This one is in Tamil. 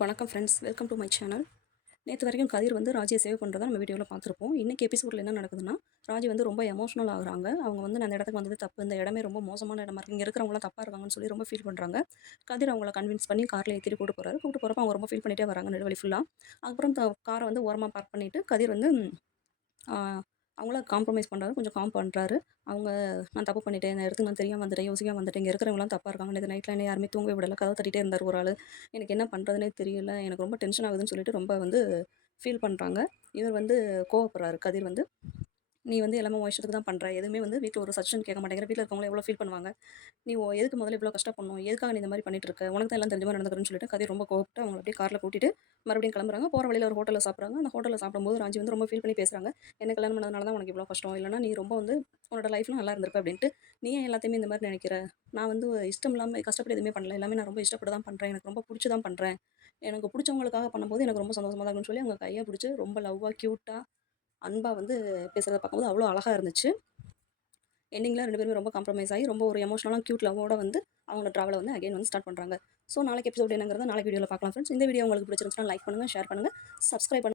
வணக்கம் friends, welcome to my channel. நேற்று வரைக்கும் கதிர் வந்து ராஜியை சேவ் பண்ணுறதா நம்ம வீடியோவில் பார்த்துருப்போம். இன்றைக்கி எபிசோடில் என்ன நடக்குதுன்னா, ராஜி வந்து ரொம்ப எமோஷனல் ஆகுறாங்க. அவங்க வந்து நான் அந்த இடத்துக்கு வந்தது தப்பு, இந்த இடமே ரொம்ப மோசமான இடமா இருக்குது, இங்கே இருக்கிறவங்களாம் தப்பாக இருக்காங்கன்னு சொல்லி ரொம்ப ஃபீல் பண்ணுறாங்க. கதிர் அவங்கள கன்வின்ஸ் பண்ணி காரில் ஏற்றிட்டு கூட்டு போகிறாரு. கூட்டு போகிறப்ப அவங்க ரொம்ப ஃபீல் பண்ணிகிட்டே வராங்க நெடுவழி ஃபுல்லாக. அதுக்கப்புறம் காரை வந்து ஓரமாக பார்க் பண்ணிவிட்டு கதிர் வந்து அவங்கள காம்ப்ரமைஸ் பண்ணுறாரு, கொஞ்சம் காம் பண்ணுறாரு. அவங்க நான் தப்பு பண்ணிட்டேன், இந்த இடத்துக்கு நான் தெரியாமல் வந்துட்டேன், யோசிக்காம வந்துட்டேன், இங்கே இருக்கிறவங்களாம் தப்பாக இருக்காங்க, நேற்று நைட்டில் என்ன யாருமே தூங்கவே விடலை, கதவை தட்டிகிட்டே இருந்தார் ஒரு ஆள், எனக்கு என்ன பண்ணுறதுனே தெரியல, எனக்கு ரொம்ப டென்ஷன் ஆகுதுன்னு சொல்லிட்டு ரொம்ப வந்து ஃபீல் பண்ணுறாங்க. இவர் வந்து கோவப்படுறாரு. கதிர் வந்து நீ வந்து எல்லாமே உன் இஷ்டத்துக்கு தான் பண்ணுற, எதுவுமே வந்து வீட்டில் ஒரு சஜஷன் கேட்க மாட்டேங்கிற, வீட்டில் இருக்கவங்க எவ்வளோ ஃபீல் பண்ணுவாங்க, நீ எதுக்கு முதல்ல இவ்வளோ கஷ்டப்படணும், எதுக்காக நீ இந்த மாதிரி பண்ணிட்டு இருக்க, உனக்கு தான் எல்லாம் தெரிஞ்ச மாதிரி நடந்துக்கிறேன்னு சொல்லிட்டு கதிர் ரொம்ப கோவப்பட்டு அவங்க அப்படியே காரில் கூட்டிட்டு மறுபடியும் கிளம்புறாங்க. போகிற வழியில் ஒரு ஹோட்டலில் சாப்பிட்றாங்க. அந்த ஹோட்டலில் சாப்பிடும்போது ராஜி வந்து ரொம்ப ஃபீல் பண்ணி பேசுகிறாங்க. என்ன கல்யாணம் பண்ணதுனால தான் உனக்கு இவ்வளோ கஷ்டம், இல்லைனா நீ ரொம்ப வந்து உன்னோட லைஃப்ல நல்லா இருந்திருப்ப அப்படின்ட்டு, நீ ஏன் எல்லாத்தையுமே இந்த மாதிரி நினைக்கிற, நான் வந்து இஷ்டம் இல்லாமல் கஷ்டப்பட்டு எதுவுமே பண்ணல, எல்லாமே நான் ரொம்ப இஷ்டப்பட்டு தான் பண்ணுறேன், எனக்கு ரொம்ப பிடிச்சி தான் பண்ணுறேன், எனக்கு பிடிச்சவங்களுக்காக பண்ணும்போது எனக்கு ரொம்ப சந்தோஷமாக தான் இருக்குன்னு சொல்லி அவங்க கையை பிடிச்சி ரொம்ப லவ்வாக க்யூட்டாக அன்பாக வந்து பேசுகிறத பார்க்கும்போது அவ்வளோ அழகாக இருந்துச்சு. எண்டிங்கில் 2 பேருமே ரொம்ப காம்ப்ரமைஸ் ஆகி ரொம்ப ஒரு எமோஷனலாக க்யூட் லவ்வோட வந்து அவங்க ட்ராவலை வந்து அகைன் வந்து ஸ்டார்ட் பண்ணுறாங்க. ஸோ நாளைக்கு எபிசோட் என்னங்கிறத நாளைக்கு வீடியோவில் பார்க்கலாம் ஃப்ரெண்ட்ஸ். இந்த வீடியோ உங்களுக்கு பிடிச்சிருந்துச்சுன்னா லைக் பண்ணுங்கள், ஷேர் பண்ணுங்கள், சப்ஸ்கிரைப் பண்ணுங்கள்.